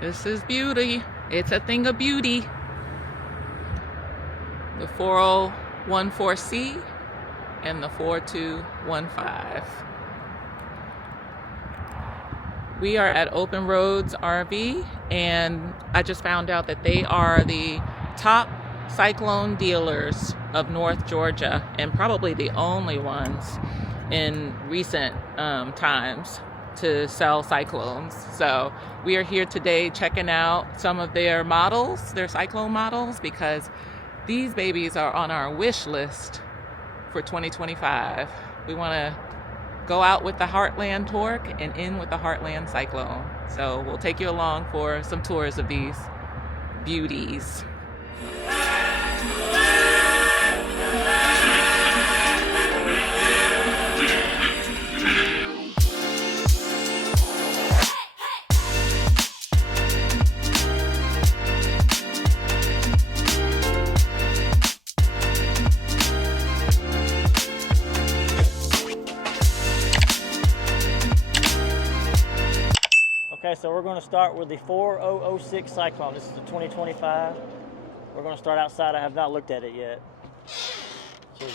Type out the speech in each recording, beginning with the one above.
This is beauty. It's a thing of beauty. The 4014C and the 4215. We are at Open Roads RV, and I just found out that they are the top Cyclone dealers of North Georgia, and probably the only ones in recent times to sell Cyclones. So we are here today checking out some of their models, their Cyclone models, because these babies are on our wish list for 2025. We want to go out with the Heartland Torque and in with the Heartland Cyclone. So we'll take you along for some tours of these beauties. Okay, so we're going to start with the 4006 Cyclone. This is the 2025. We're going to start outside. I have not looked at it yet. So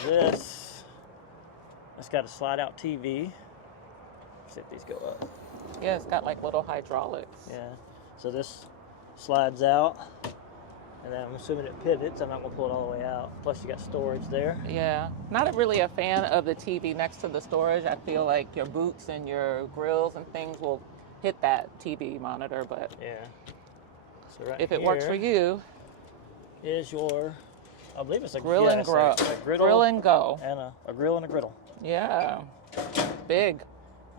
it's got a slide-out TV. Let's see if these go up. Yeah, it's got like little hydraulics. Yeah. So this slides out, and then I'm assuming it pivots. I'm not going to pull it all the way out. Plus, you got storage there. Yeah, not really a fan of the TV next to the storage. I feel like your boots and your grills and things will hit that TV monitor, but yeah. So right if it works for you, is your, I believe it's a grill and griddle, grill and go, and a grill and a griddle. Yeah, big.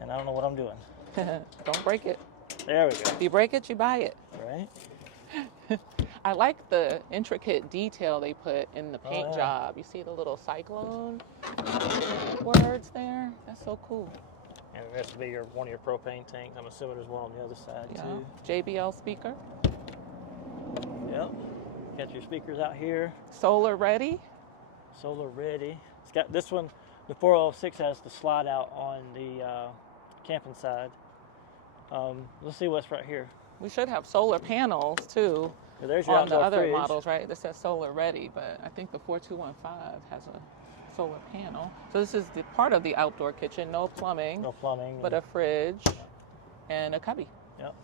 And I don't know what I'm doing. Don't break it. There we go. If you break it, you buy it. Right. I like the intricate detail they put in the paint job. You see the little Cyclone words there? That's so cool. And this will be one of your propane tanks. I'm assuming there's one on the other side too. JBL speaker. Yep. Got your speakers out here. Solar ready. Solar ready. It's got this one. The 406 has the slide out on the camping side. Let's see what's right here. We should have solar panels too. So there's your on the other fridge. models, right? This says solar ready, but I think the 4215 has a solar panel. So this is the part of the outdoor kitchen. No plumbing. No plumbing. But a fridge and a cubby. Yep.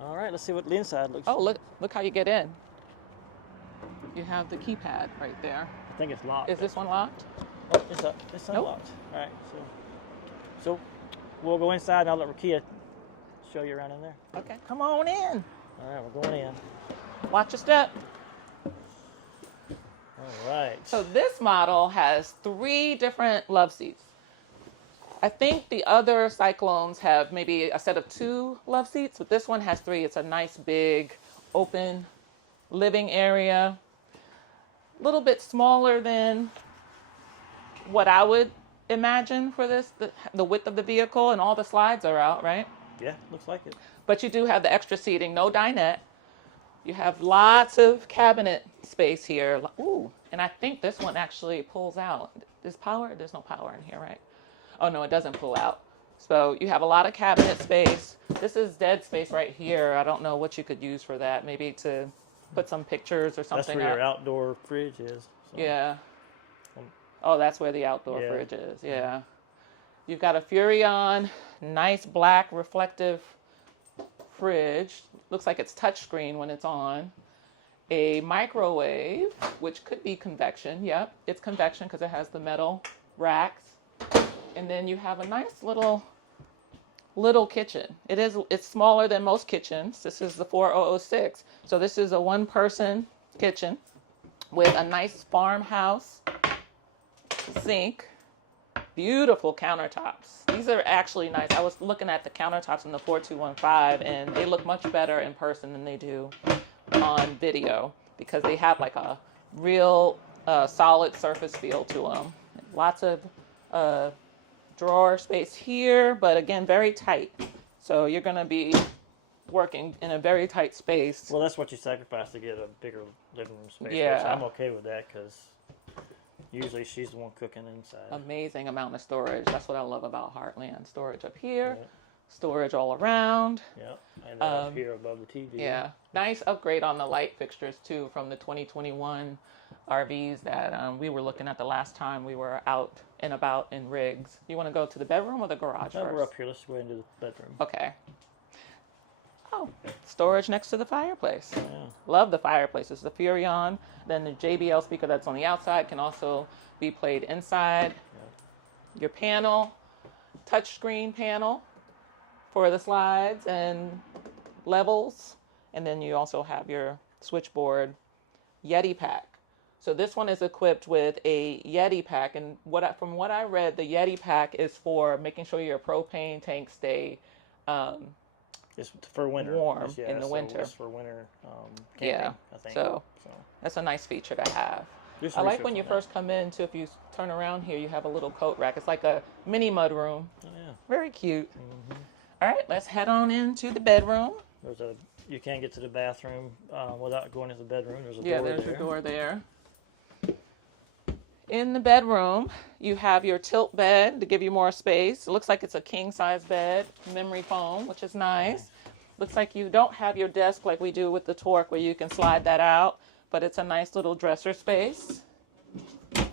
All right, let's see what the inside looks like. Oh, look how you get in. You have the keypad right there. I think it's locked. Is this one locked? Oh, it's up. It's unlocked. All right, so we'll go inside and I'll let Rakia show you around in there. Okay, come on in. All right, we're going in. Watch your step. All right. So this model has 3 different love seats. I think the other Cyclones have maybe a set of 2 love seats, but this one has 3. It's a nice big open living area. A little bit smaller than what I would imagine for this, the width of the vehicle, and all the slides are out, right? Yeah, looks like it. But you do have the extra seating, no dinette. You have lots of cabinet space here. Ooh, and I think this one actually pulls out. There's power? There's no power in here, right? Oh, no, it doesn't pull out. So you have a lot of cabinet space. This is dead space right here. I don't know what you could use for that. Maybe to put some pictures or something. That's where your outdoor fridge is. So. Yeah. Oh, that's where the outdoor fridge is. Yeah. You've got a Furrion, nice black reflective fridge. Looks like it's touchscreen when it's on. A microwave, which could be convection. Yep, it's convection because it has the metal racks. And then you have a nice little kitchen. It's smaller than most kitchens. This is the 4006. So this is a 1-person kitchen with a nice farmhouse sink. Beautiful countertops. These are actually nice. I was looking at the countertops in the 4215, and they look much better in person than they do on video because they have like a real solid surface feel to them. Lots of drawer space here, but again, very tight. So you're going to be working in a very tight space. Well, that's what you sacrifice to get a bigger living room space. Yeah. Which I'm okay with that because usually she's the one cooking inside. Amazing amount of storage. That's what I love about Heartland. Storage up here, storage all around. Yep. And then up here above the TV. Yeah. Nice upgrade on the light fixtures too from the 2021 RVs that we were looking at the last time we were out and about in rigs. You want to go to the bedroom or the garage first? We're up here. Let's go ahead and do the bedroom. Okay. Oh, storage next to the fireplace. Yeah. Love the fireplace. It's the Furrion. Then the JBL speaker that's on the outside can also be played inside. Yeah. Your panel, touchscreen panel for the slides and levels. And then you also have your switchboard Yeti pack. So this one is equipped with a Yeti pack. And from what I read, the Yeti pack is for making sure your propane tanks stay it's for winter. Warm in the winter. It's for winter camping, I think. So that's a nice feature to have. I like when you first come in, too, if you turn around here, you have a little coat rack. It's like a mini mud room. Oh, yeah. Very cute. Mm-hmm. All right, let's head on into the bedroom. You can't get to the bathroom without going into the bedroom. There's a door there. Yeah, there's your door there. In the bedroom, you have your tilt bed to give you more space. It looks like it's a king-size bed, memory foam, which is nice. Looks like you don't have your desk like we do with the Torque where you can slide that out, but it's a nice little dresser space.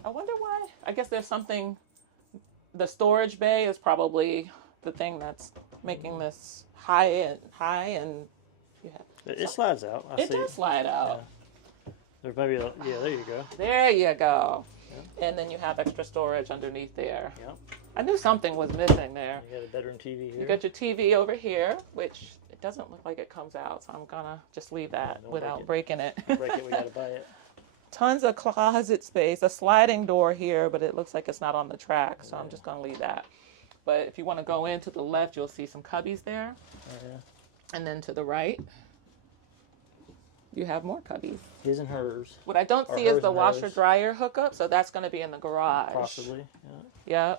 I wonder why. I guess there's something. The storage bay is probably the thing that's making this high and it slides out. It does slide out. Yeah. There's maybe there you go. There you go. And then you have extra storage underneath there. Yep. I knew something was missing there. You got a bedroom TV here. You got your TV over here, which it doesn't look like it comes out, so I'm gonna just leave that without breaking it. Break it, we gotta buy it. Tons of closet space, a sliding door here, but it looks like it's not on the track, so I'm just gonna leave that. But if you want to go in to the left, you'll see some cubbies there. Oh, yeah. And then to the right, you have more cubbies. His and hers. What I don't see is the washer-dryer hookup, so that's going to be in the garage. Possibly, yeah.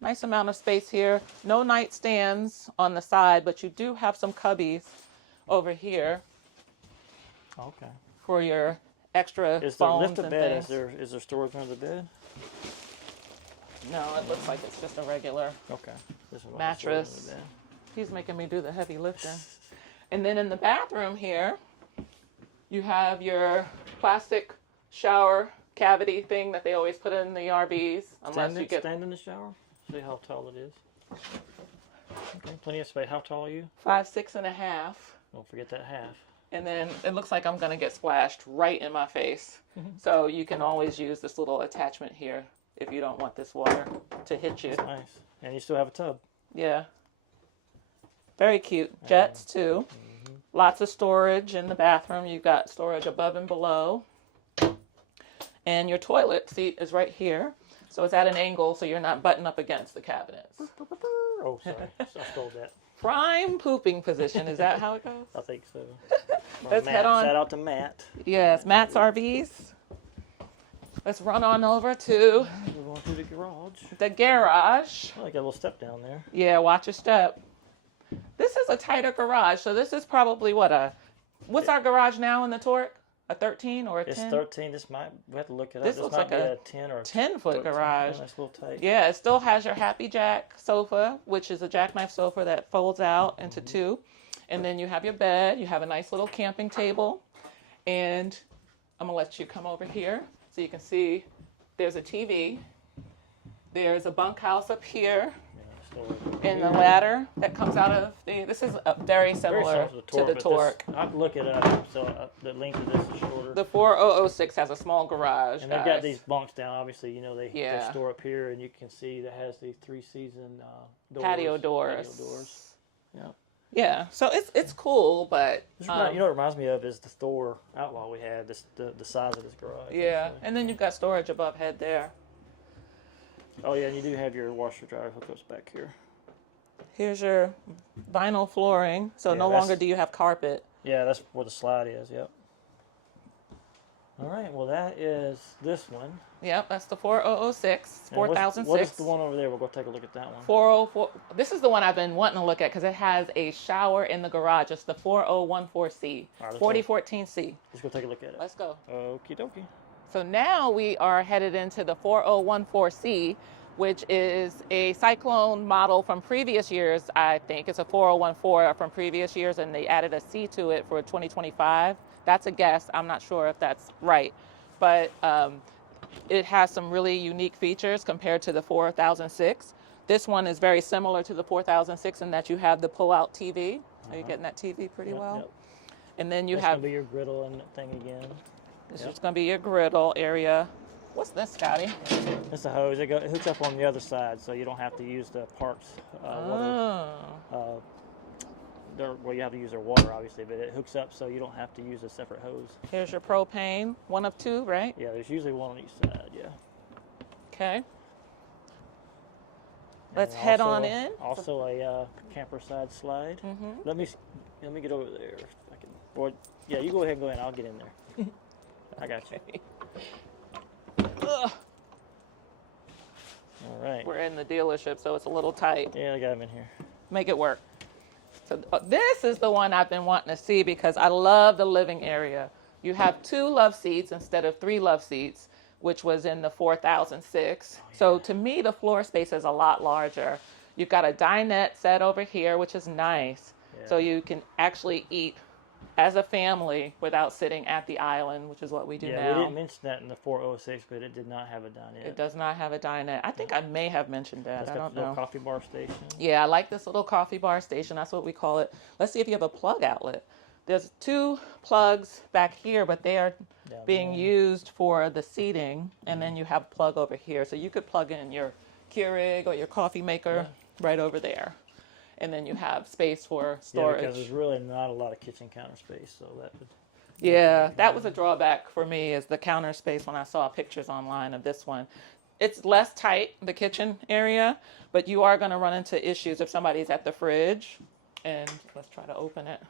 Nice amount of space here. No nightstands on the side, but you do have some cubbies over here. Okay. For your extra phones and bed, things. Is there storage under the bed? No, it looks like it's just a regular mattress. He's making me do the heavy lifting. And then in the bathroom here, you have your plastic shower cavity thing that they always put in the RVs. Stand in the shower? See how tall it is. Okay, plenty of space. How tall are you? 5'6.5". Don't forget that half. And then it looks like I'm going to get splashed right in my face. So you can always use this little attachment here if you don't want this water to hit you. That's nice. And you still have a tub. Yeah. Very cute. Jets, too. Lots of storage in the bathroom. You've got storage above and below. And your toilet seat is right here. So it's at an angle so you're not butting up against the cabinets. Oh, sorry. I stole that. Prime pooping position. Is that how it goes? I think so. Let's head on. Shout out to Matt. Yes, Matt's RVs. Let's run on over to... We're going through the garage. The garage. Oh, I got a little step down there. Yeah, watch your step. This is a tighter garage, so this is probably what's our garage now in the Torque? A 13 or a 10? It's 13. We have to look it up. This looks like a 10 or 10-foot garage. That's a little tight. Yeah, it still has your Happy Jack sofa, which is a jackknife sofa that folds out into two. And then you have your bed. You have a nice little camping table. And I'm going to let you come over here so you can see there's a TV. There's a bunkhouse up here. And the ladder that comes out of this is very similar to the Torque. I'll look it up, so the length of this is shorter. The 4006 has a small garage, and they've got these bunks down. Obviously, they store up here, and you can see that has the 3-season doors, patio doors. Yeah. Yeah, so it's cool, but you know what it reminds me of is the Thor Outlaw we had. The size of this garage. Yeah, actually. And then you've got storage above head there. Oh, yeah, and you do have your washer-dryer hookups back here. Here's your vinyl flooring, so no longer do you have carpet. Yeah, that's where the slide is, yep. All right, well, that is this one. Yep, that's the 4006, 4006. What is the one over there? We'll go take a look at that one. 404. This is the one I've been wanting to look at because it has a shower in the garage. It's the 4014C, right, 4014C. Let's go take a look at it. Let's go. Okie dokie. So now we are headed into the 4014C. which is a Cyclone model from previous years. I think it's a 4014 from previous years, and they added a C to it for 2025. That's a guess. I'm not sure if that's right, but it has some really unique features compared to the 4006. This one is very similar to the 4006 in that you have the pull-out TV. Are you getting that TV pretty well? Yep. And then you That's have... going to be your griddle and thing again. This is going to be your griddle area. What's this, Scotty? It's a hose. It hooks up on the other side, so you don't have to use the parks water. Well, you have to use their water, obviously, but it hooks up so you don't have to use a separate hose. Here's your propane, one of two, right? Yeah, there's usually one on each side, yeah. Okay. Let's head on in. Also a camper side slide. Let me get over there. If I can. Or, yeah, you go ahead and go in. I'll get in there. I got you. All right. We're in the dealership, so it's a little tight. Yeah, I got him in here. Make it work. So this is the one I've been wanting to see because I love the living area. You have 2 love seats instead of 3 love seats, which was in the 4006. Oh, yeah. So to me, the floor space is a lot larger. You've got a dinette set over here, which is nice. Yeah. So you can actually eat as a family without sitting at the island, which is what we do now. Yeah, we didn't mention that in the 406, but it did not have a dinette. It does not have a dinette. I think I may have mentioned that. That's I don't know. Little coffee bar station. Yeah, I like this little coffee bar station. That's what we call it. Let's see if you have a plug outlet. There's 2 plugs back here, but they are being used for the seating, and then you have a plug over here. So you could plug in your Keurig or your coffee maker right over there. And then you have space for storage. Yeah, because there's really not a lot of kitchen counter space, so that would... Yeah, that was a drawback for me, is the counter space when I saw pictures online of this one. It's less tight, the kitchen area, but you are going to run into issues if somebody's at the fridge. And let's try to open it.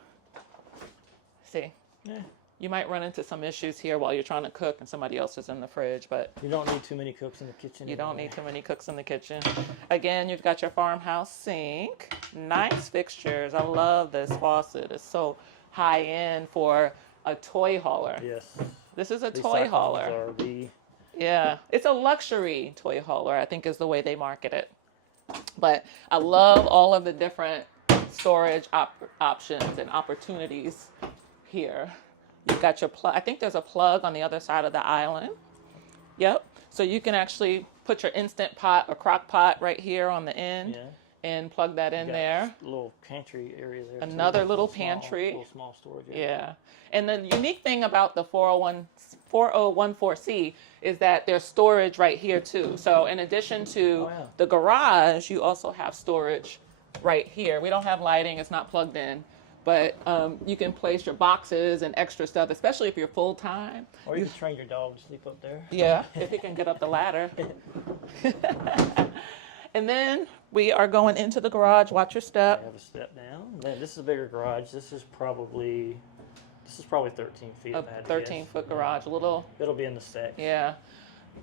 See? Yeah. You might run into some issues here while you're trying to cook and somebody else is in the fridge, but... You don't need too many cooks in the kitchen. You don't need too many cooks in the kitchen. Again, you've got your farmhouse sink. Nice fixtures. I love this faucet. It's so high-end for a toy hauler. Yes. This is a toy hauler. RV. Yeah. It's a luxury toy hauler, I think is the way they market it. But I love all of the different storage options and opportunities here. You've got your plug. I think there's a plug on the other side of the island. Yep. So you can actually put your Instant Pot or crock pot right here on the end and plug that in there. A little pantry area there. Another little pantry. Small storage area. Yeah. And the unique thing about the 4014C is that there's storage right here too. So in addition to the garage, you also have storage right here. We don't have lighting. It's not plugged in. But you can place your boxes and extra stuff, especially if you're full-time. Or you can train your dog to sleep up there. Yeah, if he can get up the ladder. And then we are going into the garage. Watch your step. I have a step down. Man, this is a bigger garage. This is probably 13 feet. A 13-foot garage. A little. It'll be in the stack. Yeah.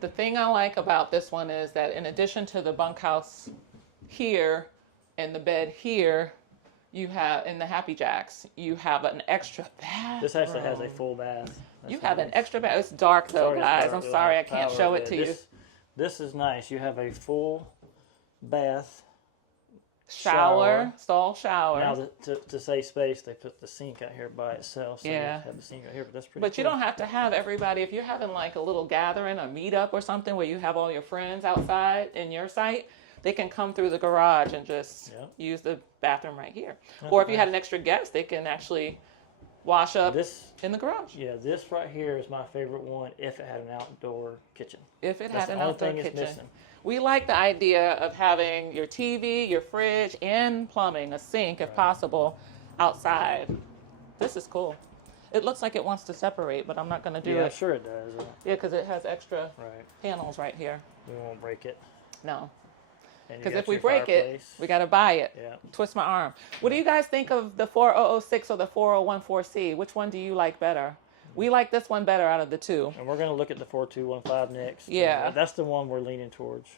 The thing I like about this one is that in addition to the bunkhouse here and the bed here, you have, in the Happy Jacks, you have an extra bath. This actually has a full bath. You have an extra bath. It's dark though, guys. I'm sorry I can't show it to you. This is nice. You have a full bath. Stall shower. Now, to save space, they put the sink out here by itself. So you have the sink out here, but that's pretty cool. You don't have to have everybody. If you're having like a little gathering, a meetup or something where you have all your friends outside in your site, they can come through the garage and just use the bathroom right here. Or if you had an extra guest, they can actually wash up in the garage. Yeah, this right here is my favorite one if it had an outdoor kitchen. If it had an outdoor kitchen. We like the idea of having your TV, your fridge, and plumbing, a sink if possible, outside. This is cool. It looks like it wants to separate, but I'm not going to do it. Yeah, sure it does. Yeah, because it has extra panels right here. We won't break it. No. Because if we break it, we got to buy it. Yeah. Twist my arm. What do you guys think of the 4006 or the 4014C? Which one do you like better? We like this one better out of the two. And we're going to look at the 4215 next. Yeah. That's the one we're leaning towards.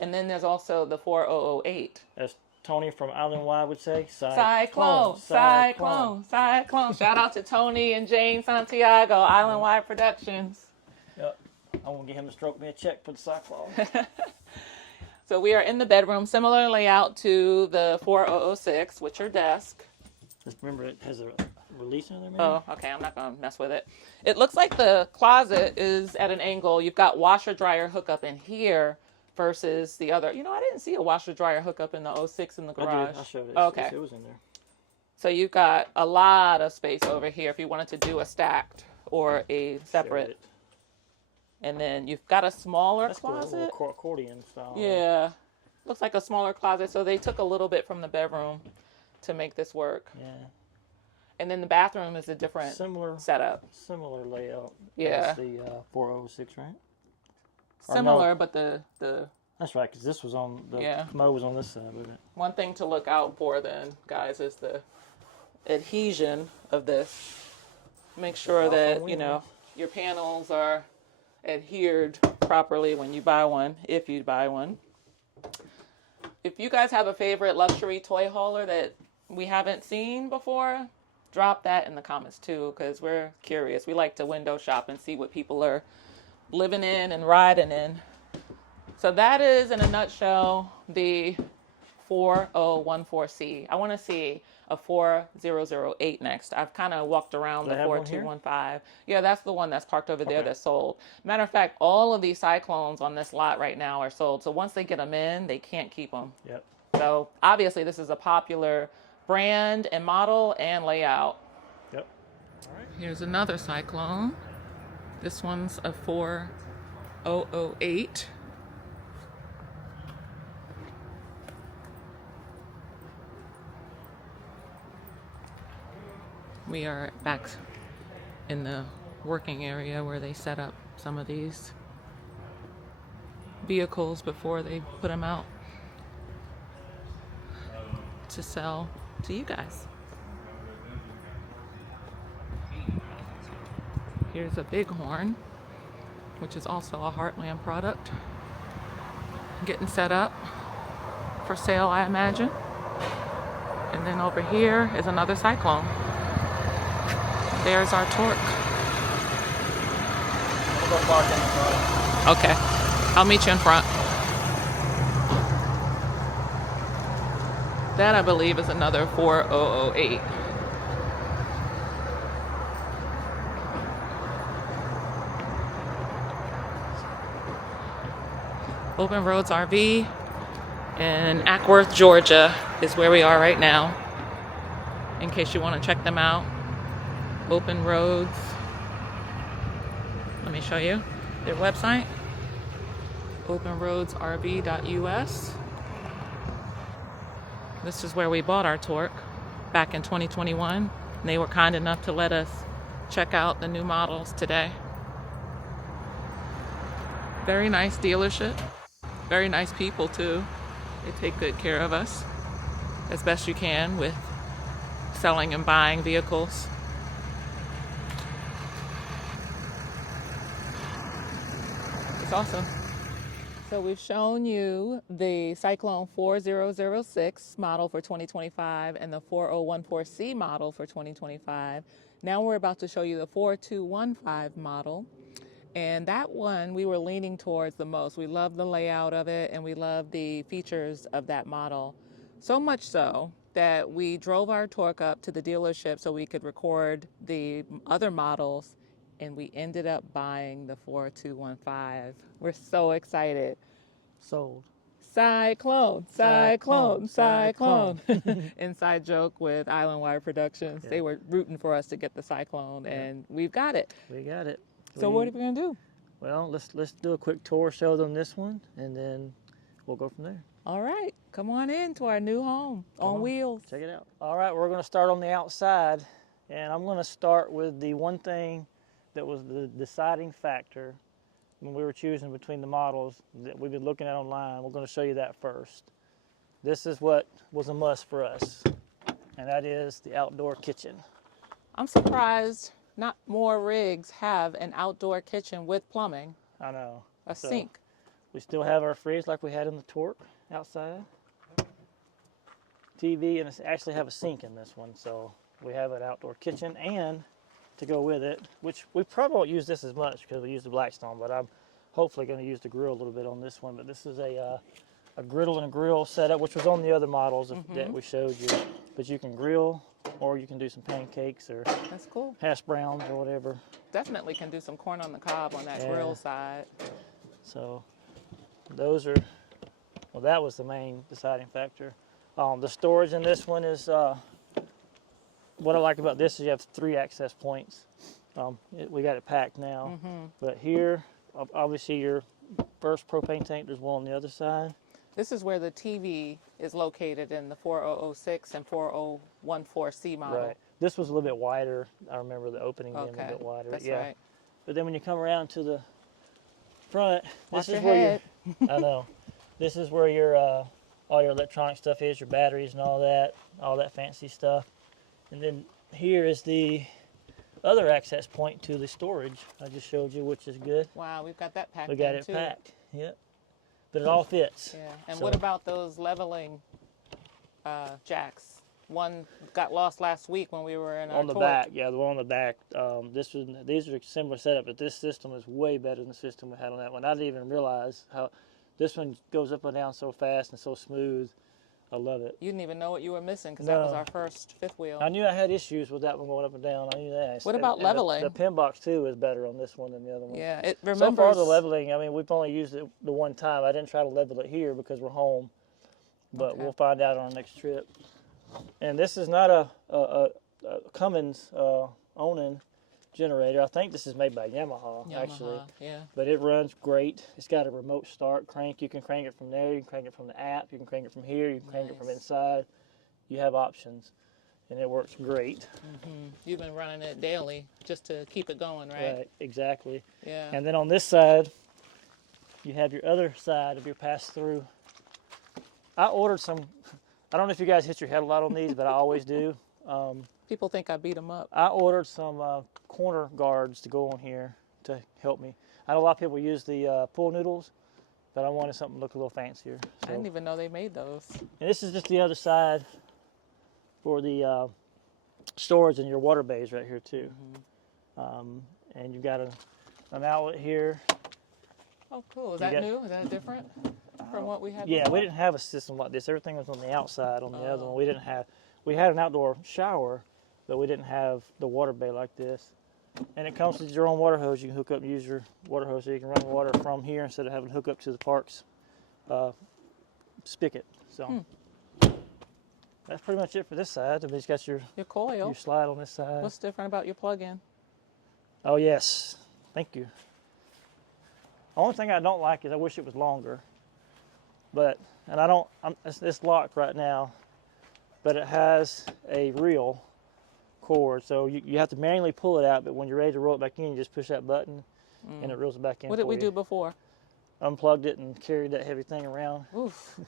And then there's also the 4008. As Tony from Island Wide would say, Cyclone. Shout out to Tony and Jane Santiago, Island Wide Productions. Yep. I want to get him to stroke me a check for the Cyclone. So we are in the bedroom, similar layout to the 4006, with your desk. Just remember it has a release in there, maybe? Oh, okay, I'm not going to mess with it. It looks like the closet is at an angle. You've got washer-dryer hookup in here versus the other. You know, I didn't see a washer-dryer hookup in the 06 in the garage. I did. I showed it. Okay. It was in there. So you've got a lot of space over here if you wanted to do a stacked or a separate. And then you've got a smaller closet. Cool. Accordion style. Yeah. Looks like a smaller closet. So they took a little bit from the bedroom to make this work. Yeah. And then the bathroom is a different setup. Similar layout. Yeah. As the 406, right? Similar, but the that's right, because this was on the commode was on this side of it. One thing to look out for then, guys, is the adhesion of this. Make sure that your panels are adhered properly when you buy one, if you buy one. If you guys have a favorite luxury toy hauler that we haven't seen before, drop that in the comments too, because we're curious. We like to window shop and see what people are living in and riding in. So that is, in a nutshell, the 4014C. I want to see a 4008 next. I've kind of walked around the 4215. Yeah, that's the one that's parked over there that's sold. Matter of fact, all of these Cyclones on this lot right now are sold. So once they get them in, they can't keep them. Yep. So obviously this is a popular brand and model and layout. Yep. All right. Here's another Cyclone. This one's a 4008. We are back in the working area where they set up some of these vehicles before they put them out to sell to you guys. Here's a Bighorn, which is also a Heartland product. Getting set up for sale, I imagine. And then over here is another Cyclone. There's our torque. We'll go park in the front. Okay, I'll meet you in front. That, I believe, is another 4008. Open Roads RV in Ackworth, Georgia is where we are right now. In case you want to check them out. Open Roads. Let me show you their website. openroadsrv.us. This is where we bought our torque back in 2021. They were kind enough to let us check out the new models today. Very nice dealership. Very nice people too. They take good care of us as best you can with selling and buying vehicles. It's awesome. So we've shown you the Cyclone 4006 model for 2025 and the 4014C model for 2025. Now we're about to show you the 4215 model. And that one we were leaning towards the most. We love the layout of it and we love the features of that model. So much so that we drove our torque up to the dealership so we could record the other models, and we ended up buying the 4215. We're so excited. Sold. Cyclone. Inside joke with Island Wire Productions. Yeah. They were rooting for us to get the Cyclone, and we've got it. We got it. So what are we going to do? Well, let's do a quick tour, show them this one, and then we'll go from there. All right. Come on in to our new home on wheels. Check it out. All right, we're going to start on the outside, and I'm going to start with the one thing that was the deciding factor when we were choosing between the models that we've been looking at online. We're going to show you that first. This is what was a must for us, and that is the outdoor kitchen. I'm surprised not more rigs have an outdoor kitchen with plumbing. I know. A sink. We still have our fridge like we had in the Torque outside. TV, and it's actually have a sink in this one, so we have an outdoor kitchen, and to go with it, which we probably won't use this as much because we use the Blackstone, but I'm hopefully going to use the grill a little bit on this one. But this is a a griddle and a grill setup, which was on the other models that we showed you. But you can grill, or you can do some pancakes or That's cool. hash browns or whatever. Definitely can do some corn on the cob on that grill side. So those are, well, that was the main deciding factor. The storage in this one is, what I like about this is you have 3 access points. We got it packed now, but here, obviously your first propane tank, there's one on the other side. This is where the TV is located in the 4006 and 4014C model. Right. This was a little bit wider. I remember the opening being a little bit wider. That's right. But then when you come around to the front, Watch this is your where head. I know. This is where your all your electronic stuff is, your batteries and all that fancy stuff. And then here is the other access point to the storage I just showed you, which is good. Wow, we've got that packed. We got it too. packed. Yep. But it all fits. Yeah. And So- what about those leveling jacks? One got lost last week when we were in our On the tour. back, yeah, the one on the back. These are a similar setup, but this system is way better than the system we had on that one. I didn't even realize how this one goes up and down so fast and so smooth. I love it. You didn't even know what you were missing because that was No. our first fifth wheel. I knew I had issues with that one going up and down. I knew that. What about And leveling? The pin box too is better on this one than the other one. Yeah, it So remembers. far the leveling, I mean, we've only used it the one time. I didn't try to level it here because we're home, but Okay. we'll find out on our next trip. And this is not a Cummins Onan generator. I think this is made by Yamaha, actually. Yeah. But it runs great. It's got a remote start crank. You can crank it from there. You can crank it from the app. You can crank it from here. You can crank it from Nice. inside. You have options, and it works great. You've been running it daily just to keep it going, right? Right, exactly. Yeah. And then on this side, you have your other side of your pass-through. I ordered some, I don't know if you guys hit your head a lot on these, but I always do. People think I beat them up. I ordered some corner guards to go on here to help me. I know a lot of people use the pool noodles, but I wanted something to look a little fancier. I So, didn't even know they made those. and this is just the other side for the storage in your water bays right here too. And you've got an outlet here. Oh, cool. Is You that got- new? Is that different from what we had Yeah, before? we didn't have a system like this. Everything was on the outside on the other Oh. one. We had an outdoor shower, but we didn't have the water bay like this. And it comes with your own water hose. You can hook up and use your water hose so you can run water from here instead of having to hook up to the park's spigot. So that's pretty much it for this side. I mean, it's got your Coil. slide on this side. What's different about your plug-in? Oh yes, thank you. The only thing I don't like is I wish it was longer. But, and I don't, it's locked right now, but it has a reel cord. So you have to manually pull it out, but when you're ready to roll it back in, you just push that button and it reels it back in. What did for we you. do before? Unplugged it and carried that heavy thing around. Oof.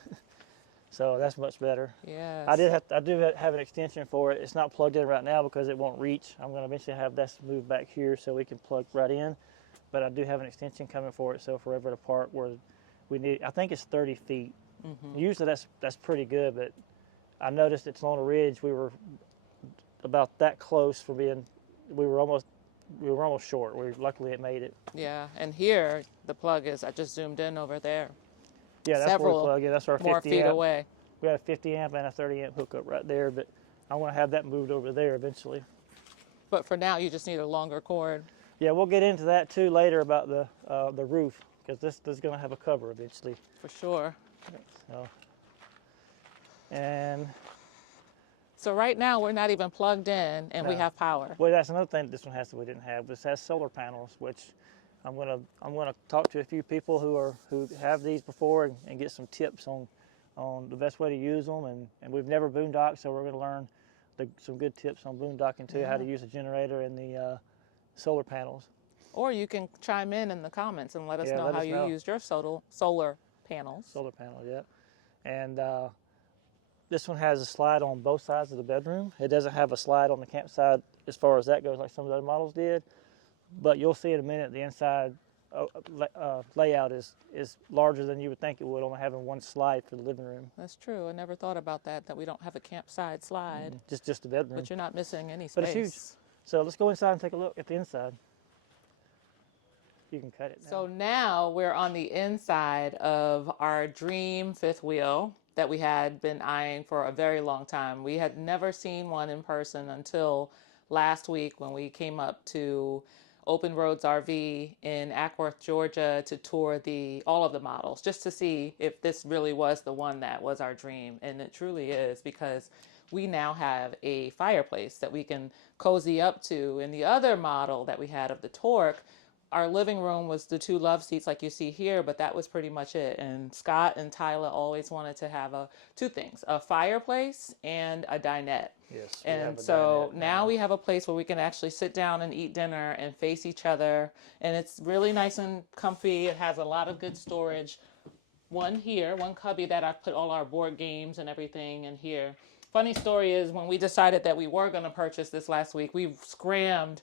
So that's much better. Yes. I do have an extension for it. It's not plugged in right now because it won't reach. I'm going to eventually have this moved back here so we can plug right in. But I do have an extension coming for it, so if we're ever at a park where we need, I think it's 30 feet. Usually that's pretty good, but I noticed at Talona Ridge we were about that close for being, we were almost short. Luckily it made it. Yeah, and here the plug is, I just zoomed in over there. Yeah, that's where we Several plug in. That's our 50 more feet amp. away. We got a 50 amp and a 30 amp hookup right there, but I want to have that moved over there eventually. But for now, you just need a longer cord. Yeah, we'll get into that too later about the roof, because this is going to have a cover eventually. For sure. So, and So right now, we're not even plugged in, and we No. have power. well, that's another thing this one has that we didn't have. This has solar panels, which I'm gonna talk to a few people who have these before and get some tips on the best way to use them. And we've never boondocked, so we're gonna learn some good tips on boondocking too, how to use a generator and the solar panels. Or you can chime in the comments and let us Yeah, know let how us you know. used your solar panels. Solar panel, yeah. And this one has a slide on both sides of the bedroom. It doesn't have a slide on the campsite as far as that goes, like some of the other models did. But you'll see in a minute the inside layout is larger than you would think it would, only having one slide for the living room. That's true. I never thought about that we don't have a campside slide. Just the bedroom. But you're not missing any space. But it's huge. So let's go inside and take a look at the inside. You can cut it now. So now we're on the inside of our dream fifth wheel that we had been eyeing for a very long time. We had never seen one in person until last week when we came up to Open Roads RV in Ackworth, Georgia to tour all of the models just to see if this really was the one that was our dream. And it truly is, because we now have a fireplace that we can cozy up to. And the other model that we had of the Torque, our living room was the two love seats like you see here, but that was pretty much it. And Scott and Tyler always wanted to have two things, a fireplace and a dinette. Yes. And so now we have a place where we can actually sit down and eat dinner and face each other. And it's really nice and comfy. It has a lot of good storage. One cubby that I've put all our board games and everything in here. Funny story is, when we decided that we were going to purchase this last week, we scrambled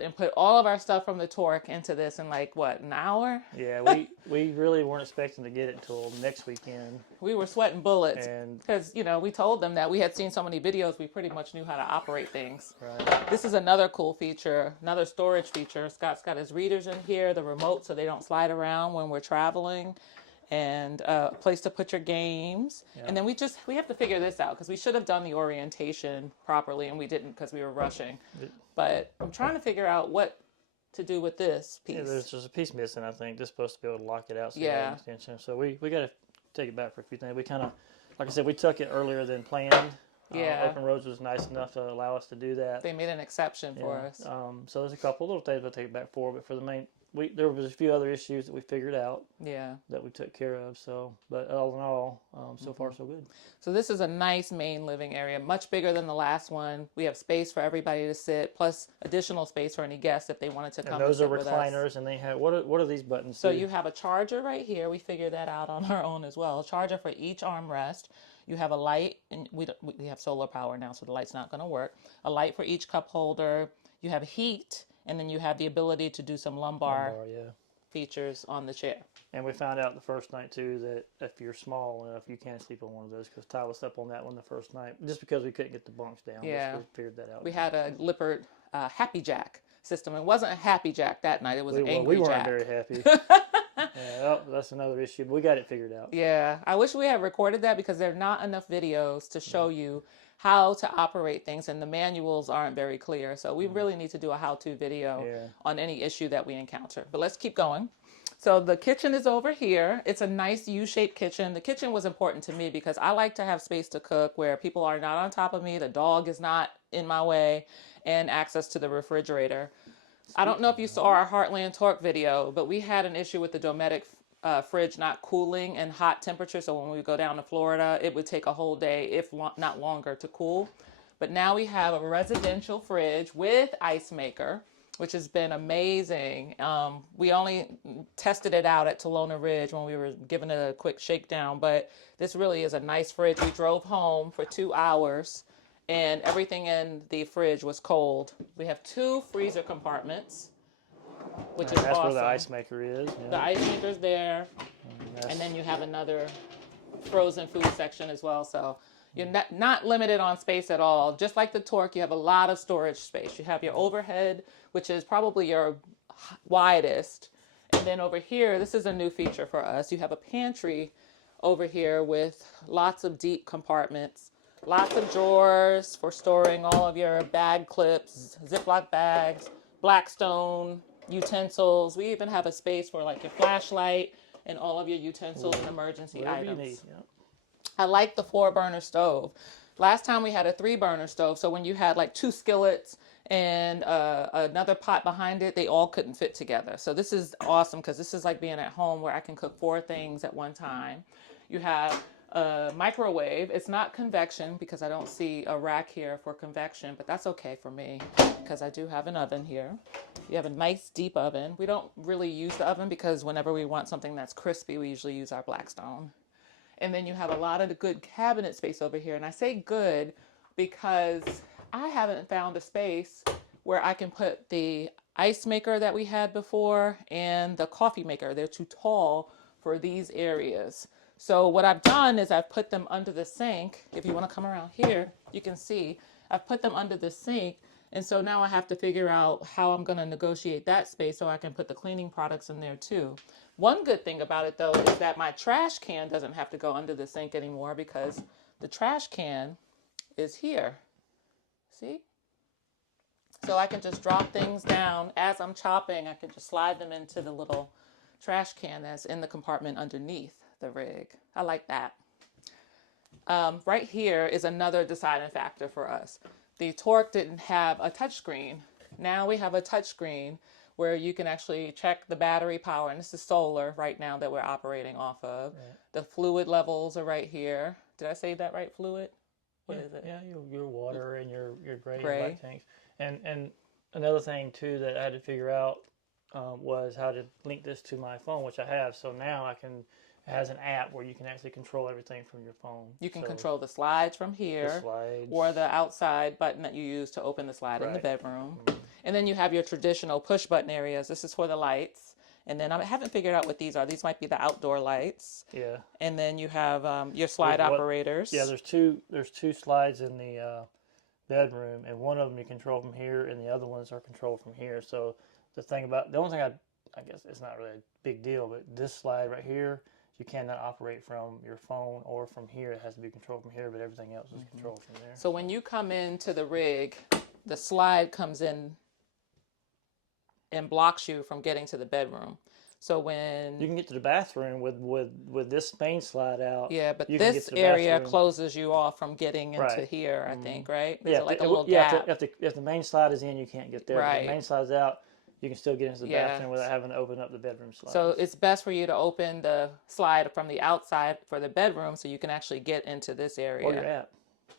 and put all of our stuff from the Torque into this in an hour? Yeah, we really weren't expecting to get it until next weekend. We were sweating bullets because, we told them that we had seen so many videos, we pretty much knew how to operate things. Right. This is another cool feature, another storage feature. Scott's got his readers in here, the remote so they don't slide around when we're traveling, and a place to put your games. Yeah. And then we have to figure this out, because we should have done the orientation properly and we didn't because we were rushing. But I'm trying to figure out what to do with this piece. Yeah, there's a piece missing, I think. Just supposed to be able to lock it out. So extension. So we got to take it back for a few things. We kind of, like I said, we took it earlier than planned. Open Roads was nice enough to allow us to do that. They made an exception for us. So there's a couple little things we'll take it back for, but for the main, there was a few other issues that we figured out. Yeah. That we took care of. So, but all in all, so far so good. So this is a nice main living area, much bigger than the last one. We have space for everybody to sit, plus additional space for any guests if they wanted to come. And those are recliners, and they have what are these buttons? So you have a charger right here. We figured that out on our own as well. A charger for each armrest. You have a light, and we have solar power now, so the light's not going to work. A light for each cup holder. You have heat. And then you have the ability to do some lumbar features on the chair. And we found out the first night, too, that if you're small enough, you can sleep on one of those, because Tyler slept on that one the first night, just because we couldn't get the bunks down. Yeah. We figured that out. We had a Lippert Happy Jack system. It wasn't a Happy Jack that night. It was an Angry Jack. We weren't very happy. That's another issue. But we got it figured out. Yeah. I wish we had recorded that, because there are not enough videos to show you how to operate things, and the manuals aren't very clear. So we really need to do a how-to video on any issue that we encounter. But let's keep going. So the kitchen is over here. It's a nice U-shaped kitchen. The kitchen was important to me because I like to have space to cook where people are not on top of me, the dog is not in my way, and access to the refrigerator. I don't know if you saw our Heartland Torque video, but we had an issue with the Dometic fridge not cooling in hot temperature. So when we go down to Florida, it would take a whole day, if not longer, to cool. But now we have a residential fridge with ice maker, which has been amazing. We only tested it out at Talona Ridge when we were giving it a quick shakedown, but this really is a nice fridge. We drove home for 2 hours and everything in the fridge was cold. We have 2 freezer compartments, which is that's awesome. Where the ice maker is. Yeah. The ice maker's there. And then you have another frozen food section as well. So you're not limited on space at all. Just like the Torque, you have a lot of storage space. You have your overhead, which is probably your widest. And then over here, this is a new feature for us. You have a pantry over here with lots of deep compartments. Lots of drawers for storing all of your bag clips, Ziploc bags, Blackstone utensils. We even have a space for like your flashlight and all of your utensils and emergency items. You need, I like the 4-burner stove. Last time we had a 3-burner stove, so when you had like 2 skillets and another pot behind it, they all couldn't fit together. So this is awesome because this is like being at home where I can cook 4 things at one time. You have a microwave. It's not convection because I don't see a rack here for convection, but that's okay for me because I do have an oven here. You have a nice deep oven. We don't really use the oven because whenever we want something that's crispy, we usually use our Blackstone. And then you have a lot of the good cabinet space over here. And I say good because I haven't found a space where I can put the ice maker that we had before and the coffee maker. They're too tall for these areas. So what I've done is I've put them under the sink. If you want to come around here, you can see I've put them under the sink And so now I have to figure out how I'm going to negotiate that space so I can put the cleaning products in there too. One good thing about it though is that my trash can doesn't have to go under the sink anymore because the trash can is here. See? So I can just drop things down as I'm chopping. I can just slide them into the little trash can that's in the compartment underneath the rig. I like that. Right here is another deciding factor for us. The Torque didn't have a touchscreen. Now we have a touchscreen where you can actually check the battery power, and this is solar right now that we're operating off of. Right. The fluid levels are right here. Did I say that right, fluid? What is it? Yeah, your water and your gray and black tanks. And another thing too that I had to figure out was how to link this to my phone, which I have. So now it has an app where you can actually control everything from your phone. You can control the slides from here, or the outside button that you use to open the slide in the bedroom. Mm-hmm. And then you have your traditional push button areas. This is for the lights. And then I haven't figured out what these are. These might be the outdoor lights. Yeah. And then you have your slide operators. Yeah, there's two slides in the bedroom, and one of them you control from here, and the other ones are controlled from here. So the only thing I guess it's not really a big deal, but this slide right here, you cannot operate from your phone or from here. It has to be controlled from here, but everything else is controlled from there. So when you come into the rig, the slide comes in and blocks you from getting to the bedroom. So when you can get to the bathroom with this main slide out. Yeah, but this area closes you off from getting into here, I think, right? Yeah, like a little gap. If the main slide is in, you can't get there. Right. If the main slide's out, you can still get into the bathroom without having to open up the bedroom slide. So it's best for you to open the slide from the outside for the bedroom so you can actually get into this area. Or your app.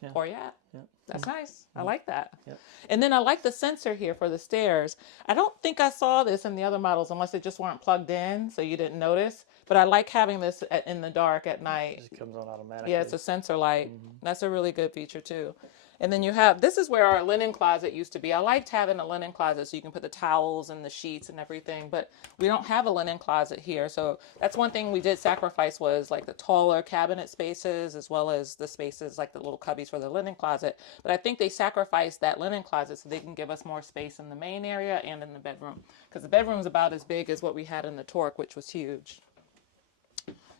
Yeah. Or your app. Yeah. That's nice. I like that. Yep. And then I like the sensor here for the stairs. I don't think I saw this in the other models unless they just weren't plugged in, so you didn't notice. But I like having this in the dark at night. It comes on automatically. Yeah, it's a sensor light. That's a really good feature too. And then you have, this is where our linen closet used to be. I liked having a linen closet so you can put the towels and the sheets and everything, but we don't have a linen closet here. So that's one thing we did sacrifice was like the taller cabinet spaces as well as the spaces like the little cubbies for the linen closet. But I think they sacrificed that linen closet so they can give us more space in the main area and in the bedroom. Because the bedroom's about as big as what we had in the Torque, which was huge.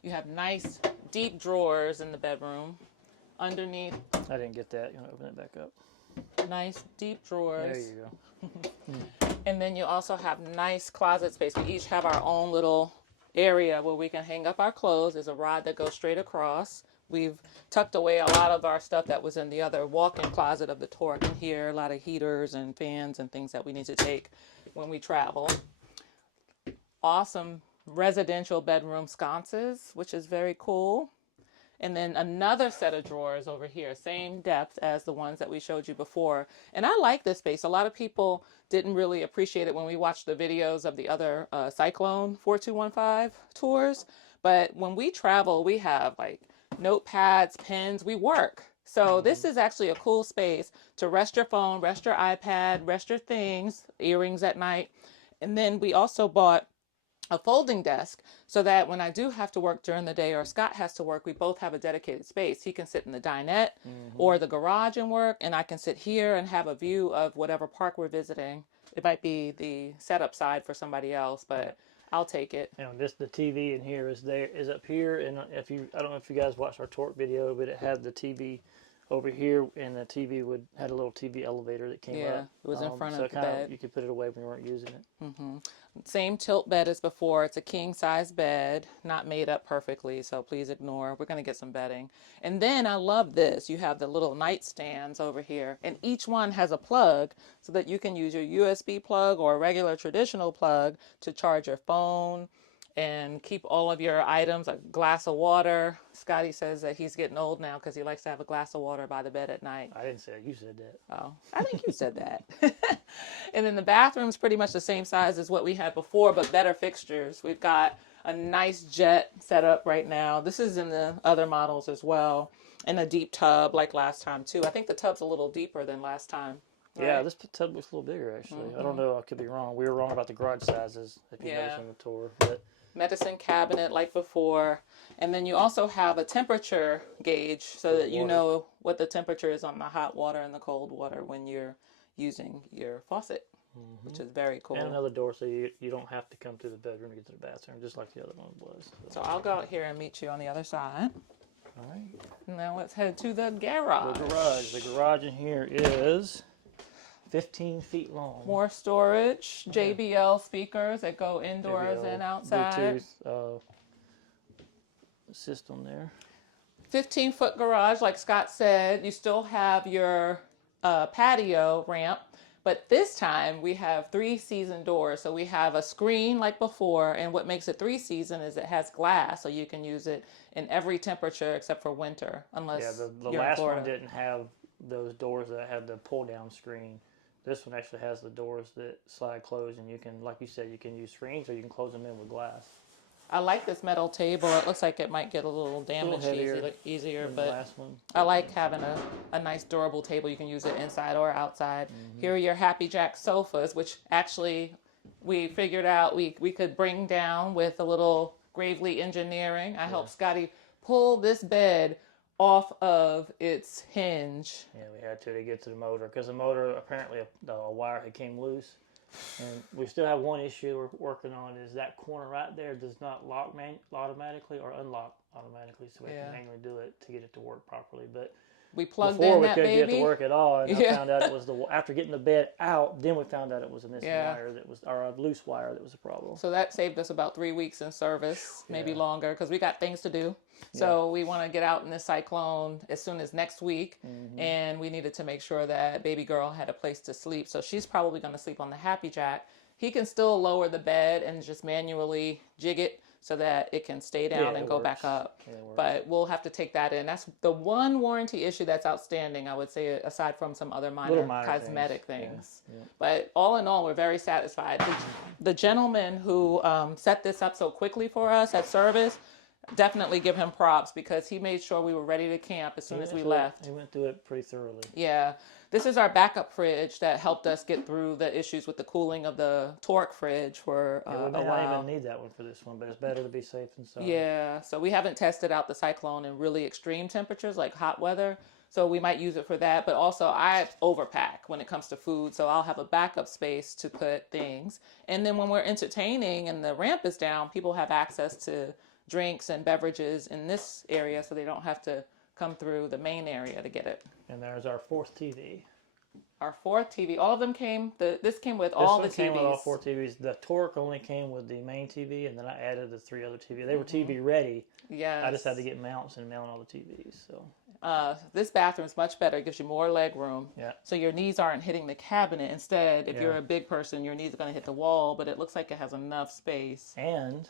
You have nice deep drawers in the bedroom. Underneath. I didn't get that. You want to open it back up? Nice deep drawers. There you go. And then you also have nice closet space. We each have our own little area where we can hang up our clothes. There's a rod that goes straight across. We've tucked away a lot of our stuff that was in the other walk-in closet of the Torque in here. A lot of heaters and fans and things that we need to take when we travel. Awesome residential bedroom sconces, which is very cool. And then another set of drawers over here, same depth as the ones that we showed you before. And I like this space. A lot of people didn't really appreciate it when we watched the videos of the other Cyclone 4215 tours. But when we travel, we have like notepads, pens, we work. So this is actually a cool space to rest your phone, rest your iPad, rest your things, earrings at night. And then we also bought a folding desk so that when I do have to work during the day or Scott has to work, we both have a dedicated space. He can sit in the dinette or the garage and work, and I can sit here and have a view of whatever park we're visiting. It might be the setup side for somebody else, but I'll take it. You know, the TV in here is up here, and I don't know if you guys watched our Torque video, but it had the TV over here, and the TV had a little TV elevator that came up. Yeah, it was in front of the bed. You could put it away when you weren't using it. Same tilt bed as before. It's a king size bed, not made up perfectly, so please ignore. We're going to get some bedding. And then I love this. You have the little nightstands over here, and each one has a plug so that you can use your USB plug or a regular traditional plug to charge your phone and keep all of your items, a glass of water. Scotty says that he's getting old now because he likes to have a glass of water by the bed at night. I didn't say it. You said that. Oh, I think you said that. And then the bathroom's pretty much the same size as what we had before, but better fixtures. We've got a nice jet set up right now. This is in the other models as well. And a deep tub like last time too. I think the tub's a little deeper than last time. Right? Yeah, this tub looks a little bigger actually. I don't know. I could be wrong. We were wrong about the garage sizes if you noticed on the tour. But medicine cabinet like before. And then you also have a temperature gauge so that you know what the temperature is on the hot water and the cold water when you're using your faucet, which is very cool. And another door, so you don't have to come through the bedroom to get to the bathroom, just like the other one was. So I'll go out here and meet you on the other side. All right. Now let's head to the garage. The garage in here is 15 feet long. More storage, JBL speakers that go indoors and outside. Bluetooth system there. 15-foot garage, like Scott said. You still have your patio ramp, but this time we have 3-season doors. So we have a screen like before, and what makes it 3-season is it has glass, so you can use it in every temperature except for winter, unless the you're last in Florida. one didn't have those doors that had the pull-down screen. This one actually has the doors that slide closed, and you can, like you said, you can use screens or you can close them in with glass. I like this metal table. It looks like it might get a little damaged easier, but I like having a nice durable table. You can use it inside or outside. Here are your Happy Jack sofas, which actually we figured out we could bring down with a little Gravely engineering. I helped Scotty pull this bed off of its hinge. Yeah, we had to get to the motor, because the motor, apparently a wire had came loose. And we still have one issue we're working on, is that corner right there does not lock automatically or unlock automatically, so we have to manually do it to get it to work properly. But we plugged before in we that couldn't baby. get it to work at all, and I found out it was after getting the bed out, then we found out it was a missing wire that was, or a loose wire that was a problem. So that saved us about 3 weeks in service, maybe longer, because we got things to do. So we want to get out in this cyclone as soon as next week, and we needed to make sure that baby girl had a place to sleep. So she's probably going to sleep on the Happy Jack. He can still lower the bed and just manually jig it so that it can stay down and go back up. But we'll have to take that in. That's the one warranty issue that's outstanding, I would say, aside from some other minor cosmetic things. But all in all, we're very satisfied. The gentleman who set this up so quickly for us at service, definitely give him props, because he made sure we were ready to camp as soon as we left. He went through it pretty thoroughly. Yeah. This is our backup fridge that helped us get through the issues with the cooling of the Torque fridge for we may not even need that one for this one, but it's better to be safe than sorry. Yeah. So we haven't tested out the Cyclone in really extreme temperatures like hot weather. So we might use it for that. But also I overpack when it comes to food. So I'll have a backup space to put things. And then when we're entertaining and the ramp is down, people have access to drinks and beverages in this area, so they don't have to come through the main area to get it. And there's our 4th TV. Our 4th TV. All of them came. This came with all the TVs. This one came with all 4 TVs. The Torque only came with the main TV, and then I added the 3 other TVs. They were TV ready. Yes. I just had to get mounts and mount all the TVs. So this bathroom's much better. It gives you more leg room. Yeah. So your knees aren't hitting the cabinet. Instead, if you're a big person, your knees are going to hit the wall. But it looks like it has enough space. And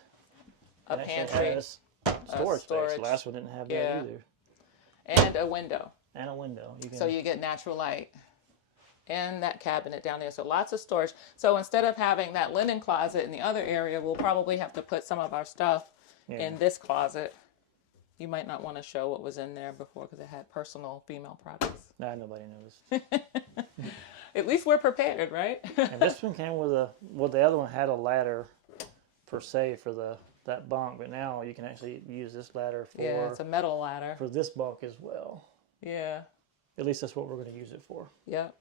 a pantry. Has storage space. The last one didn't have that either. And a window. And a window. So you get natural light. And that cabinet down there. So lots of storage. So instead of having that linen closet in the other area, we'll probably have to put some of our stuff in this closet. You might not want to show what was in there before, because it had personal female products. Nah, nobody noticed. At least we're prepared, right? And this one came with the other one had a ladder per se for that bunk, but now you can actually use this ladder for... Yeah, it's a metal ladder. For this bunk as well. Yeah. At least that's what we're going to use it for. Yep.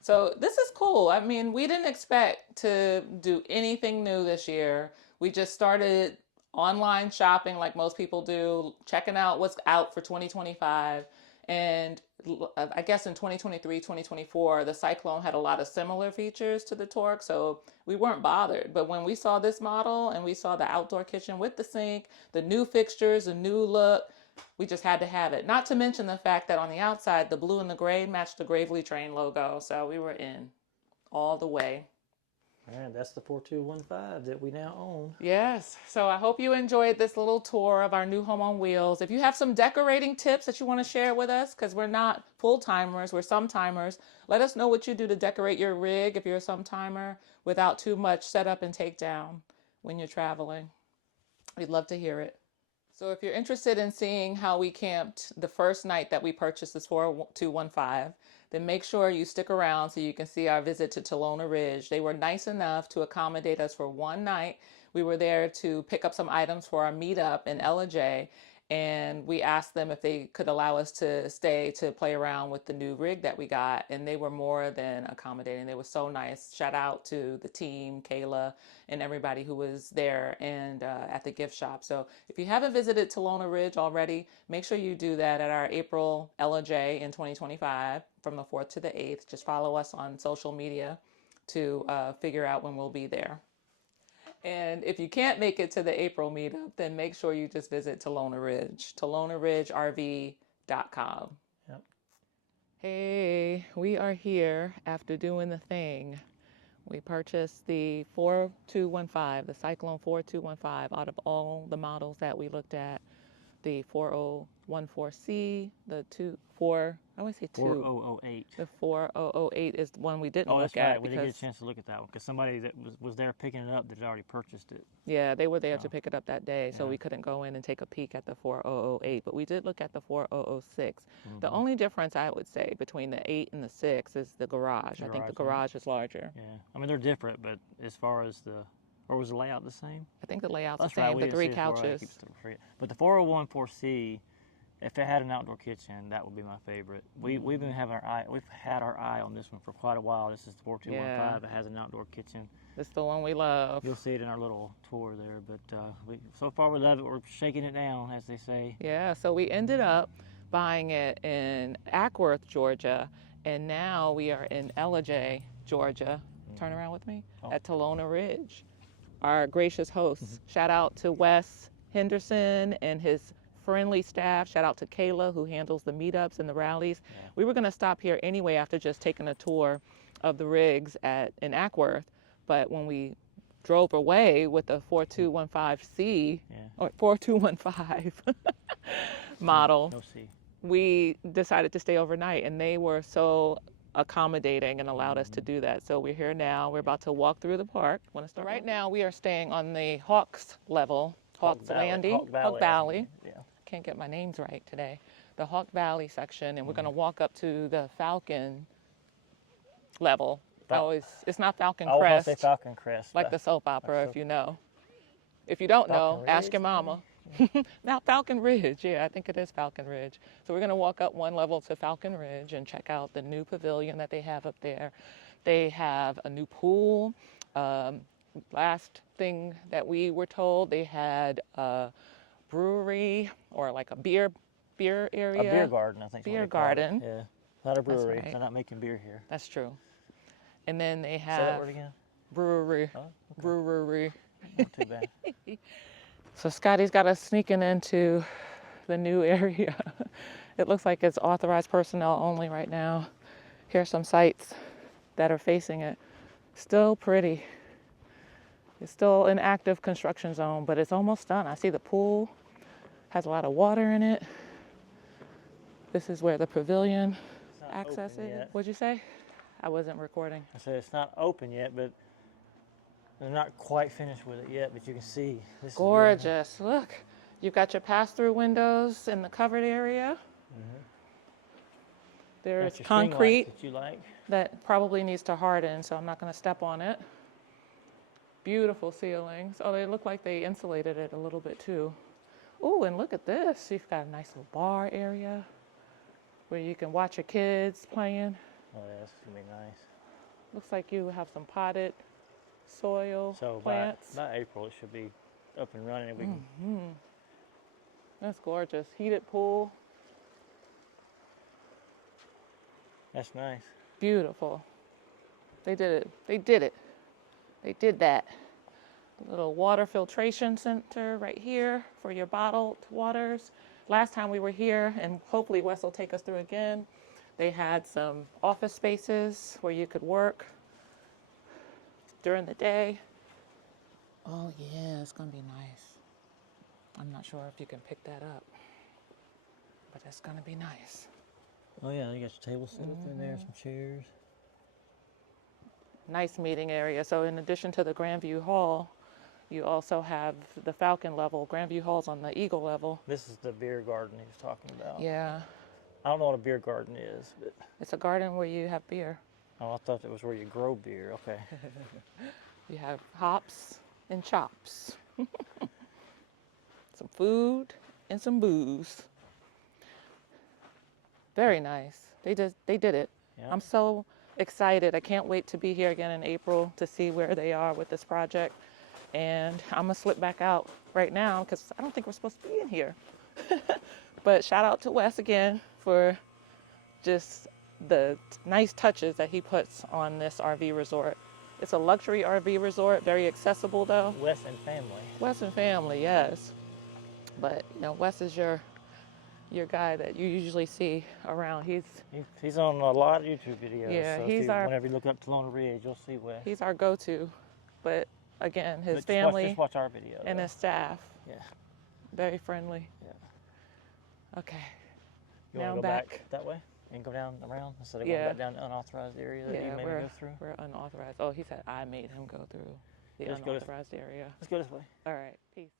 So this is cool. I mean, we didn't expect to do anything new this year. We just started online shopping like most people do, checking out what's out for 2025. And I guess in 2023, 2024, the Cyclone had a lot of similar features to the Torque, so we weren't bothered. But when we saw this model and we saw the outdoor kitchen with the sink, the new fixtures, the new look, we just had to have it. Not to mention the fact that on the outside, the blue and the gray matched the Gravely Train logo. So we were in all the way. And that's the 4215 that we now own. Yes. So I hope you enjoyed this little tour of our new home on wheels. If you have some decorating tips that you want to share with us, because we're not full-timers, we're some-timers, let us know what you do to decorate your rig if you're a some-timer without too much setup and takedown when you're traveling. We'd love to hear it. So if you're interested in seeing how we camped the first night that we purchased this 4215, then make sure you stick around so you can see our visit to Talona Ridge. They were nice enough to accommodate us for one night. We were there to pick up some items for our meetup in Ella J, And we asked them if they could allow us to stay to play around with the new rig that we got. And they were more than accommodating. They were so nice. Shout out to the team, Kayla, and everybody who was there and at the gift shop. So if you haven't visited Talona Ridge already, make sure you do that at our April LJ in 2025 from the 4th to the 8th. Just follow us on social media to figure out when we'll be there. And if you can't make it to the April meetup, then make sure you just visit Talona Ridge, TalonaRidgeRV.com. Yep. Hey, we are here after doing the thing. We purchased the 4215, the Cyclone 4215, out of all the models that we looked at. The 4014C, the 4008. The 4008 is the one we didn't look that's at. Right. We didn't get a chance to look at that one because somebody that was there picking it up that had already purchased it. Yeah, they were there to pick it up that day, so we couldn't go in and take a peek at the 4008, but we did look at the 4006. The only difference I would say between the 8 and the 6 is the garage. I think the garage is larger. Yeah, I mean they're different, but as far as or was the layout the same? I think the layout's That's the same, right. the 3 couches. But the 4014C, if it had an outdoor kitchen, that would be my favorite. We've had our eye on this one for quite a while. This is the 4215. It has an outdoor kitchen. It's the one we love. You'll see it in our little tour there. But so far we love it. We're shaking it down, as they say. Yeah. So we ended up buying it in Ackworth, Georgia, and now we are in Ellijay, Georgia. Turn around with me at Talona Ridge. Our gracious hosts. Shout out to Wes Henderson and his friendly staff. Shout out to Kayla, who handles the meetups and the rallies. Yeah. We were going to stop here anyway after just taking a tour of the rigs in Ackworth, but when we drove away with the 4215C or 4215 model, we decided to stay overnight, and they were so accommodating and allowed us to do that. So we're here now. We're about to walk through the park. Want to start? Right now we are staying on the Hawks level, Hawks Landing, Hawk Valley. Yeah. Can't get my names right today. The Hawk Valley section, and we're going to walk up to the Falcon level. It's not Falcon Crest. I want to say Falcon Crest. Like the soap opera, if you know. If you don't know, ask your mama. Now Falcon Ridge, I think it is Falcon Ridge. So we're going to walk up one level to Falcon Ridge and check out the new pavilion that they have up there. They have a new pool. Last thing that we were told, they had a brewery or like a beer area. A beer garden, I think. Beer garden. Yeah, not a brewery. Right. They're not making beer here. That's true. And then they have Say that word again. Brewery. Oh, okay. Brewery. Not too bad. So Scotty's got us sneaking into the new area. It looks like it's authorized personnel only right now. Here's some sites that are facing it. Still pretty. It's still an active construction zone, but it's almost done. I see the pool has a lot of water in it. This is where the pavilion access is. What'd you say? I wasn't recording. I said it's not open yet, but they're not quite finished with it yet, but you can see. This gorgeous. Is really... Look, you've got your pass-through windows in the covered area. There's concrete that you like. That probably needs to harden, so I'm not going to step on it. Beautiful ceilings. Oh, they look like they insulated it a little bit too. Oh, and look at this. You've got a nice little bar area where you can watch your kids playing. Oh, yeah, this is going to be nice. Looks like you have some potted soil plants. So by April, it should be up and running. And we can... That's gorgeous. Heated pool. That's nice. Beautiful. They did it. They did it. They did that. A little water filtration center right here for your bottled waters. Last time we were here, and hopefully Wes will take us through again, they had some office spaces where you could work during the day. Oh yeah, it's gonna be nice. I'm not sure if you can pick that up, but it's gonna be nice. Oh yeah, you got your table set up in there, some chairs. Nice meeting area. So in addition to the Grandview Hall, you also have the Falcon level. Grandview Hall's on the Eagle level. This is the beer garden he was talking about. Yeah. I don't know what a beer garden is, but... It's a garden where you have beer. Oh, I thought it was where you grow beer. Okay. You have hops and chops. Some food. and some booze. Very nice. They did it. Yep. I'm so excited. I can't wait to be here again in April to see where they are with this project. And I'm gonna slip back out right now because I don't think we're supposed to be in here. But shout out to Wes again for just the nice touches that he puts on this RV resort. It's a luxury RV resort, very accessible though. Wes and family. Wes and family, yes. But you know, Wes is your guy that you usually see around. He's on a lot of YouTube videos. Yeah, so whenever you look up Talona Ridge, you'll see Wes. He's our go-to. But again, his Just family watch our video. and his staff. Yeah. Very friendly. Yeah. Okay. You now want to go back that way and go down around instead of going back down the unauthorized area that you made me go through? We're unauthorized. Oh, he said I made him go through the unauthorized area. Let's go this way. All right. Peace.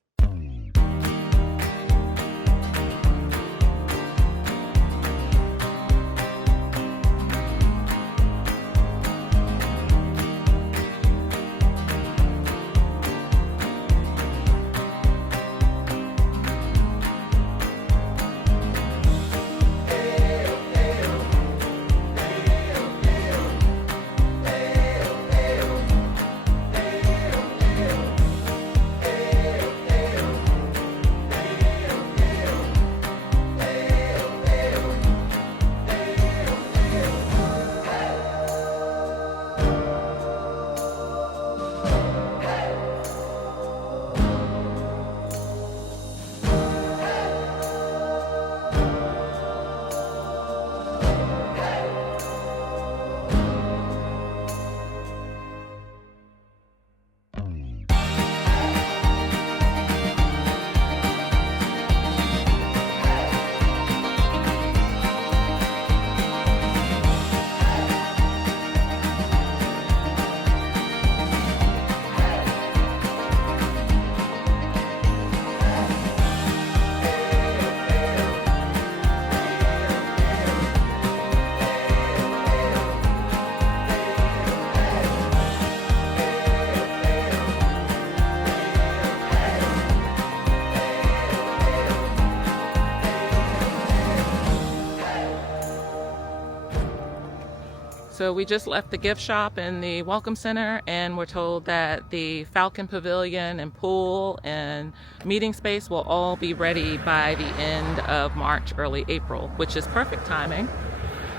So we just left the gift shop and the welcome center, and we're told that the Falcon Pavilion and pool and meeting space will all be ready by the end of March, early April, which is perfect timing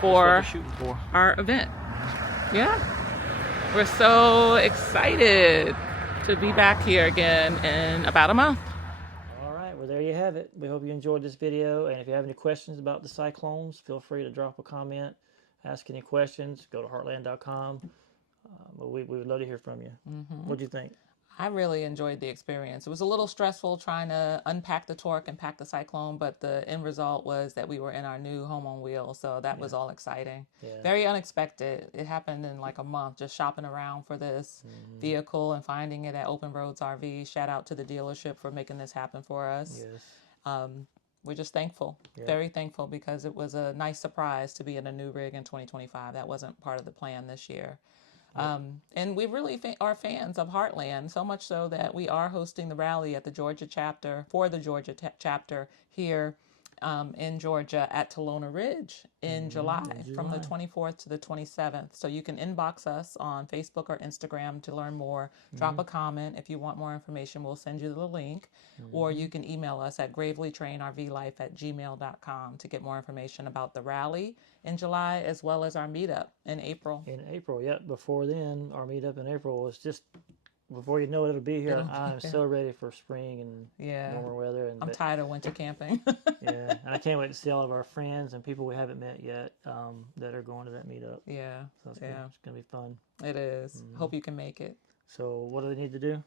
for our event. Yeah, we're so excited to be back here again in about a month. All right, well, there you have it. We hope you enjoyed this video, and if you have any questions about the cyclones, feel free to drop a comment. Ask any questions, go to heartland.com. We would love to hear from you. Mm-hmm. What do you think? I really enjoyed the experience. It was a little stressful trying to unpack the Torque and pack the Cyclone, but the end result was that we were in our new home on wheels, so that was all exciting. Yeah. Very unexpected. It happened in like a month, just shopping around for this vehicle and finding it at Open Roads RV. Shout out to the dealership for making this happen for us. Yes. We're just thankful, very thankful, because it was a nice surprise to be in a new rig in 2025. That wasn't part of the plan this year. And we really are fans of Heartland, so much so that we are hosting the rally at the Georgia chapter, for the Georgia chapter here in Georgia at Talona Ridge in July, from the 24th to the 27th. So you can inbox us on Facebook or Instagram to learn more. Drop a comment. If you want more information, we'll send you the link. Or you can email us at gravelytrainrvlife@gmail.com to get more information about the rally in July, as well as our meetup in April. In April, before then, our meetup in April was just, before you know it, it'll be here. I'm so ready for spring and warmer weather. And I'm tired of winter camping. And I can't wait to see all of our friends and people we haven't met yet that are going to that meetup. Yeah. So it's going to be fun. It is. Hope you can make it. So what do they need to do?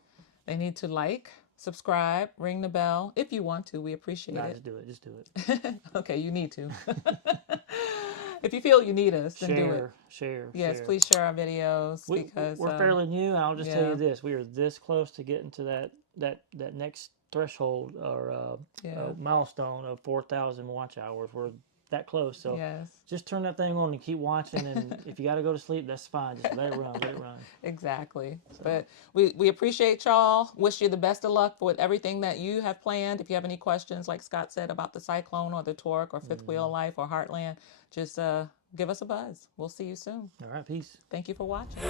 They need to like, subscribe, ring the bell. If you want to, we appreciate it. Just do it. Just do it. Okay, you need to. If you feel you need us, then do it. Share. Yes, please share our videos, because we're fairly new. And I'll just tell you this: we are this close to getting to that next threshold or milestone of 4,000 watch hours. We're that close. So yes. just turn that thing on and keep watching. And if you got to go to sleep, that's fine. Just let it run. Let it run. Exactly. So. But we appreciate y'all. Wish you the best of luck with everything that you have planned. If you have any questions, like Scott said, about the Cyclone or the Torque or Fifth Wheel Life or Heartland, just give us a buzz. We'll see you soon. All right. Peace. Thank you for watching.